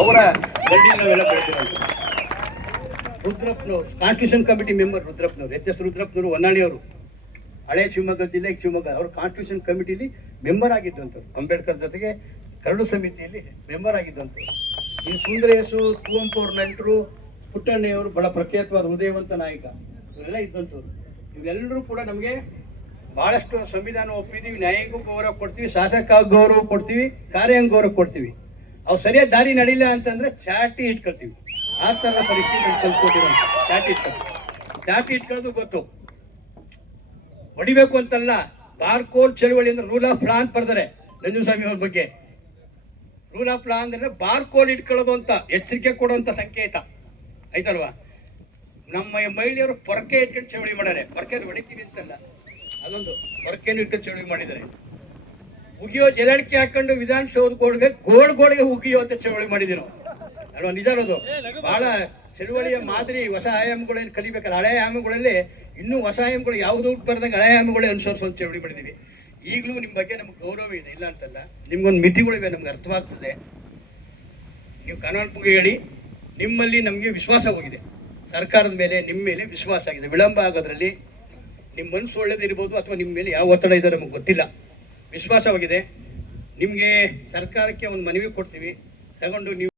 ಅವರ ಗಂಡಿನ ನಾವೆಲ್ಲ ಬೆಳೆದಿರೋದು. ರುದ್ರಪ್ಪನವರು ಕಾನ್ಸ್ಟಿಟ್ಯೂಷನ್ ಕಮಿಟಿ ಮೆಂಬರ್, ರುದ್ರಪ್ಪನವರು ಎಚ್ ಎಸ್ ರುದ್ರಪ್ಪನವರು ಹೊನ್ನಾಳಿಯವರು, ಹಳೆ ಶಿವಮೊಗ್ಗ ಜಿಲ್ಲೆ ಶಿವಮೊಗ್ಗ. ಅವರು ಕಾನ್ಸ್ಟಿಟ್ಯೂಷನ್ ಕಮಿಟಿಲಿ ಮೆಂಬರ್ ಆಗಿದ್ದಂಥವ್ರು, ಅಂಬೇಡ್ಕರ್ ಜೊತೆಗೆ ಕರಡು ಸಮಿತಿಯಲ್ಲಿ ಮೆಂಬರ್ ಆಗಿದ್ದಂಥವ್ರು. ಈ ಸುಂದರೇಶು, ಕುವೆಂಪು ಅವ್ರ ನೆಂಟರು, ಪುಟ್ಟಣ್ಣಯ್ಯವರು ಬಹಳ ಪ್ರಖ್ಯಾತವಾದ ಹೃದಯವಂತ ನಾಯಕ, ಇವರೆಲ್ಲ ಇದ್ದಂಥವ್ರು. ಇವೆಲ್ಲರೂ ಕೂಡ ನಮಗೆ ಭಾಳಷ್ಟು ಸಂವಿಧಾನ ಒಪ್ಪಿದ್ದೀವಿ, ನ್ಯಾಯಾಂಗ ಗೌರವ ಕೊಡ್ತೀವಿ, ಶಾಸಕ ಗೌರವ ಕೊಡ್ತೀವಿ, ಕಾರ್ಯಾಂಗ ಗೌರವ ಕೊಡ್ತೀವಿ. ಅವು ಸರಿಯಾದ ದಾರಿ ನಡೀಲ್ಲ ಅಂತಂದ್ರೆ ಚಾಟಿ ಇಟ್ಕೊಳ್ತೀವಿ. ಆ ಥರದ ಪರಿಸ್ಥಿತಿ ಕಲ್ತ್ಕೊಟ್ಟಿರೋ ಚಾಟಿ ಇಟ್ಕೊಳ್ಳೋದು ಗೊತ್ತು. ಹೊಡಿಬೇಕು ಅಂತಲ್ಲ, ಬಾರ್ಕೋಲ್ ಚಳುವಳಿ ಅಂದ್ರೆ ರೂಲ್ ಆಫ್ ಲಾ ಅಂತ ಬರ್ತಾರೆ ನಂಜುಸ್ವಾಮಿ ಅವ್ರ ಬಗ್ಗೆ. ರೂಲ್ ಆಫ್ ಲಾ ಅಂದ್ರೆ ಬಾರ್ಕೋಲ್ ಇಟ್ಕೊಳ್ಳೋದು ಅಂತ ಎಚ್ಚರಿಕೆ ಕೊಡುವಂತ ಸಂಕೇತ ಆಯ್ತಲ್ವಾ. ನಮ್ಮ ಮಹಿಳೆಯರು ಪೊರಕೆ ಇಟ್ಕೊಂಡು ಚಳುವಳಿ ಮಾಡ್ಯಾರೆ. ಪೊರಕೆ ಹೊಡಿತೀವಿ ಅಂತಲ್ಲ, ಅದೊಂದು ಪೊರಕೆಯನ್ನು ಇಟ್ಕೊಂಡು ಚಳುವಳಿ ಮಾಡಿದ್ದಾರೆ. ಉಗಿಯೋ ಜಲಡಿಕೆ ಹಾಕೊಂಡು ವಿಧಾನಸೌಧ ಗೋಡೆಗೆ ಉಗಿಯೋ ಅಂತ ಚಳುವಳಿ ಮಾಡಿದ್ವಿ ನಾವು ಅಲ್ವಾ. ನಿಜ ಅನ್ನೋದು ಬಹಳ ಚಳುವಳಿಯ ಮಾದರಿ. ಹೊಸ ಆಯಾಮಗಳನ್ನು ಕಲಿಬೇಕಲ್ಲ. ಹಳೆ ಆಯಾಮಗಳಲ್ಲಿ ಇನ್ನೂ ಹೊಸ ಆಯಾಮಗಳು ಯಾವುದು ಬರ್ದಂಗೆ ಹಳೆ ಆಯಾಮಗಳೇ ಅನುಸರಿಸುವಂತ ಚಳುವಳಿ ಮಾಡಿದ್ದೀವಿ. ಈಗಲೂ ನಿಮ್ಮ ಬಗ್ಗೆ ನಮ್ಗೆ ಗೌರವ ಇದೆ, ಇಲ್ಲ ಅಂತಲ್ಲ. ನಿಮ್ಗೊಂದು ಮಿತಿಗಳಿವೆ, ನಮ್ಗೆ ಅರ್ಥವಾಗ್ತದೆ. ನೀವು ಕಾನೂನು ಹೇಳಿ, ನಿಮ್ಮಲ್ಲಿ ನಮಗೆ ವಿಶ್ವಾಸ ಹೋಗಿದೆ, ಸರ್ಕಾರದ ಮೇಲೆ ನಿಮ್ಮ ಮೇಲೆ ವಿಶ್ವಾಸ ಆಗಿದೆ. ವಿಳಂಬ ಆಗೋದ್ರಲ್ಲಿ ನಿಮ್ಮ ಮನಸ್ಸು ಒಳ್ಳೇದಿರ್ಬೋದು ಅಥವಾ ನಿಮ್ಮ ಮೇಲೆ ಯಾವ ಒತ್ತಡ ಇದೆ ನಮಗೆ ಗೊತ್ತಿಲ್ಲ, ವಿಶ್ವಾಸವಾಗಿದೆ. ನಿಮಗೆ ಸರ್ಕಾರಕ್ಕೆ ಒಂದು ಮನವಿ ಕೊಡ್ತೀವಿ, ತಗೊಂಡು ನೀವು